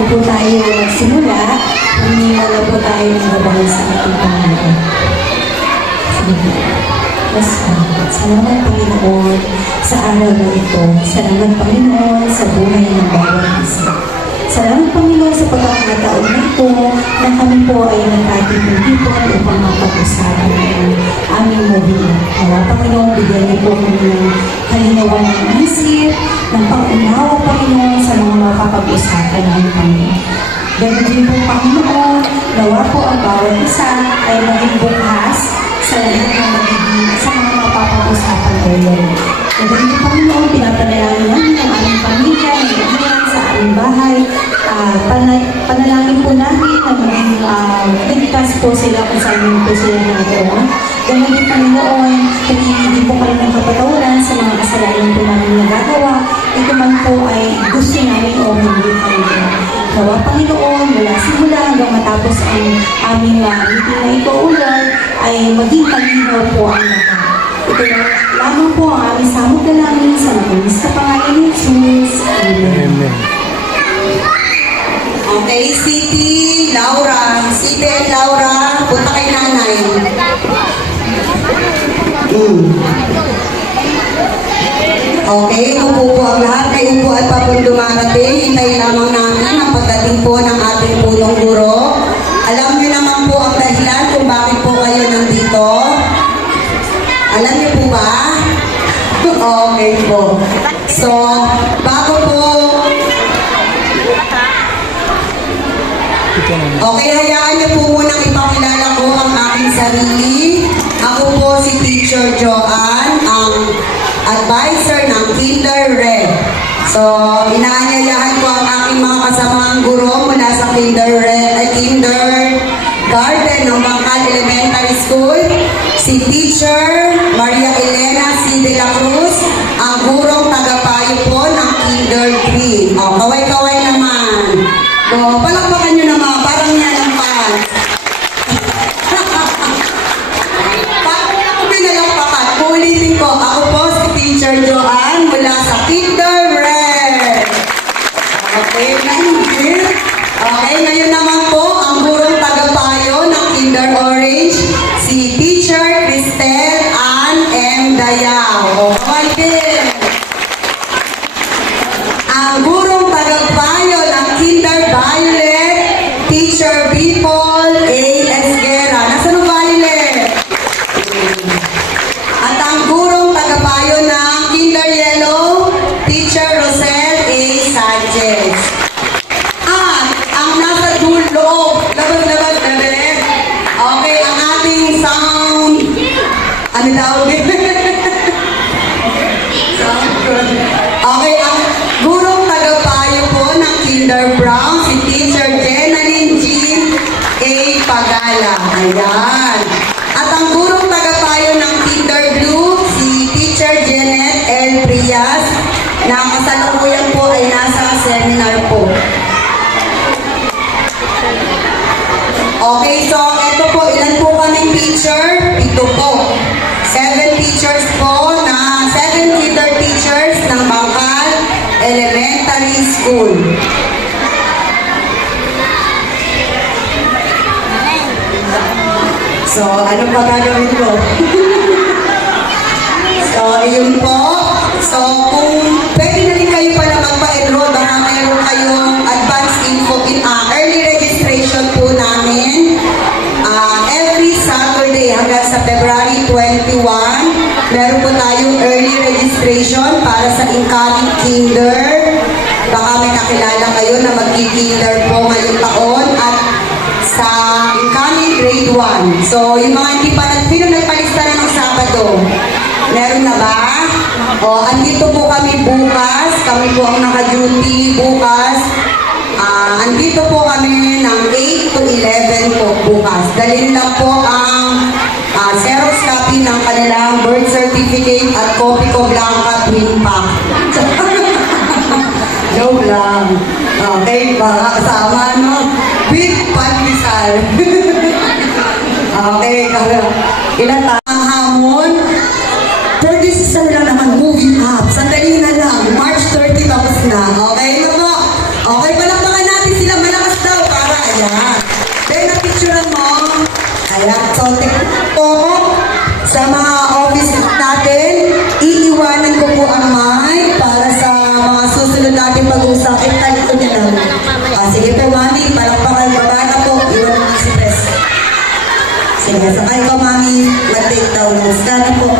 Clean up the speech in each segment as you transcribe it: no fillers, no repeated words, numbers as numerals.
bago po tayo magsimula, huminga po tayo ng gabay sa ating Panginoon. Sige po. Salamat Panginoon sa araw na ito. Salamat Panginoon sa buhay ng bawat isa. Salamat Panginoon sa pagkakataon na ito na kami po ay nagkatipon-tipon upang mapag-usapan ng aming movie. Nawa Panginoon, bigyan niyo po kami ng kalinawan ng isip, ng pang-unawa Panginoon sa mga mapapag-usapan ng Panginoon. Ganun din po Panginoon, nawa po ang bawat isa ay maging bukas sa lahat ng magiging sa mga mapapag-usapan ngayon. Ganun din Panginoon, pinapanalangin namin ang aming pamilya, ng sa aming bahay. Panalangin po namin na maging ligtas po sila kung saan po sila nagawa. Ganun din Panginoon, hindi po kayo ng kapatawaran sa mga kasalanan po namin nagagawa. Ito man po ay gusto namin o hindi Panginoon. Nawa Panginoon, mula simula hanggang matapos ang aming meeting na ito ulan, ay maging malinaw po ang lahat. Ito lamang po ang aming samot na namin sa matamis na pangalan ni Jesus. Amen. Okay, Siti, Laura. Siti at Laura, punta kay nanay. Okay, upo po ang lahat. May upuan pa po dumarating. Hintayin lamang namin ang pagdating po ng ating punong guro. Alam niyo naman po ang dahilan kung bakit po kayo nandito. Alam niyo po ba? Okay po. So, bago po okay, hayaan niyo po munang ipakilala ko ang aking sarili. Ako po si Teacher Joanne, ang advisor ng Kinder Red. So, inaanyayahan ko ang aking mga kasamaang guro mula sa Kinder Red ay Kindergarten ng Bangkal Elementary School. Si Teacher Maria Elena C. de la Cruz, ang gurong tagapayo po ng Kinder Green. O, kaway-kaway naman. O, palakpakan nyo naman. Parang yan ang pants. Parang yan ako pinalakpakan. Uulitin ko, ako po si Teacher Joanne mula sa Kinder Red. Okay, nainggit. Okay, ngayon naman po, ang gurong tagapayo ng Kinder Orange, si Teacher Cristel Ann M. Dayao. Okay din. Ang gurong tagapayo ng Kinder Violet, Teacher Bipol A. Esguera. Nasaan ang Violet? At ang gurong tagapayo ng Kinder Yellow, Teacher Rosel A. Sanchez. At ang nasa dulo, labas-labas na rin. Okay, ang ating sound. Ano tawag din? Okay, ang gurong tagapayo po ng Kinder Brown, si Teacher Jenaline Jean A. Pagala. Ayan. At ang gurong tagapayo ng Kinder Blue, si Teacher Janet L. Prias, na kasalukuyan po ay nasa seminar po. Okay, so ito po, ilan po kaming teacher? Ito po. 7 teachers po na 7 Kinder teachers ng Bangkal Elementary School. So, ano pa gagawin ko? So, yun po. So, kung pwede na rin kayo pala magpa-enroll, baka mayroon kayong advance info in early registration po namin. Every Saturday hanggang sa February 21, meron po tayong early registration para sa incoming kinder. Baka may kakilala kayo na magki-kinder po ngayong taon at sa incoming grade 1. So, yung mga hindi pa nagpalista na ng Sabado, meron na ba? O, andito po kami bukas. Kami po ang naka-duty bukas. Andito po kami ng 8 to 11 po bukas. Dalhin lang po ang Xerox copy ng kanilang birth certificate at copy ko blanca twin pack. Joke lang. Okay, baka kasama, no? Big pandesal. Okay, ilan ang hamon? 36 na naman, moving up. Sandali na lang. March 30 tapos na. Okay na po? Okay, palakpakan natin sila. Ayan. Then, na-picturean mo. Ayan. So, po sa mga office natin, iiwanan ko po ang mic para sa mga susunod natin pag-uusapin. Talikod niya lang. Sige po, mami. Palakpakan. Baba na po. Iwan mo si Pres. Sige, sakay ko, mami. Mag-take down. Sana po.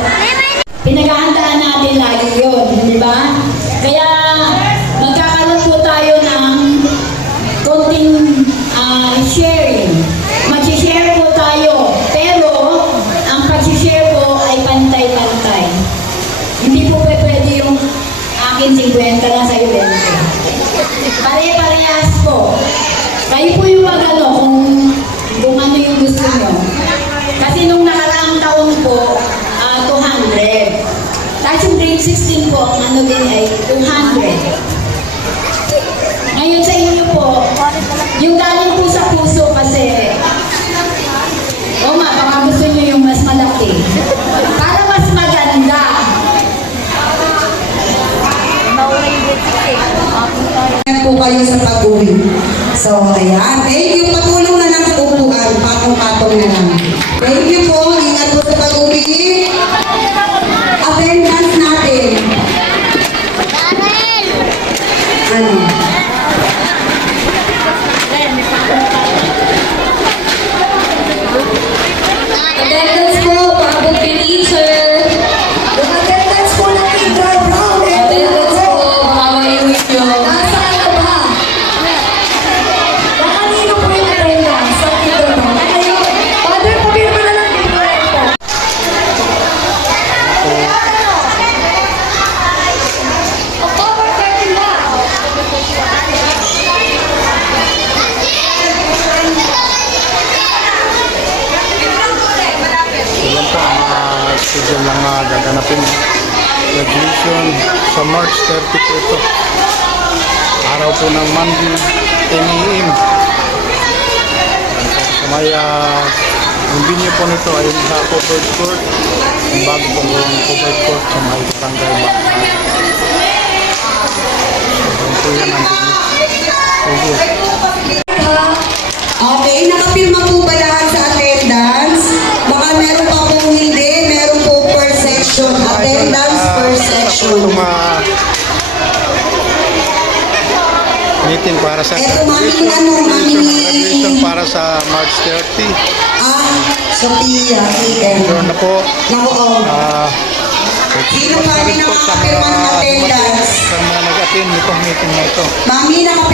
Pinaghahandaan natin lagi yun, di ba? Kaya magkakaroon po tayo ng konting sharing. Mag-share po tayo, pero ang pag-share po ay pantay-pantay. Hindi po pwede yung akin 50 lang sa'yo 20. Pare-parehas po. Kayo po yung mag-ano kung ano yung gusto nyo. Kasi nung nakaraang taon po, 200. Tapos yung grade 16 po, ang ano din ay 200. Ngayon sa inyo po, yung galing po sa puso kasi, baka gusto nyo yung mas malaki. Para mas maganda. Po kayo sa pag-uwi. So, ayan. Thank you. Patulong na lang sa upuan. Patong-patong na lang. Thank you po. Ingat po sa pag-uwi. Attendance natin. Ano? Attendance po, pagod teacher. Yung attendance po ng Indra Brown. Attendance po, makawayuwit nyo. Nasaan ka ba? Nakanino po yung attendance sa Indra Brown? Father, pabirma na lang dito. October 31. Ilan po ang schedule ng gaganapin graduation sa March 30 po ito. Araw po ng Monday, 10 a.m. Sa may yung venue po nito ay sa covered court. Ang bago po yung covered court sa may barangay Bangkay. So, po yan ang venue. Thank you. Okay, nakapirma po ba lahat sa attendance? Baka meron pa pong hindi, meron po per section. Attendance per section. Itong meeting para sa Eto, mami, graduation para sa March 30. Sophia, Eden. Doon na po. Naku, Sino pa rin nakakapirma ng attendance? Sa mga nag-attend nitong meeting na ito. Mami, nakapirma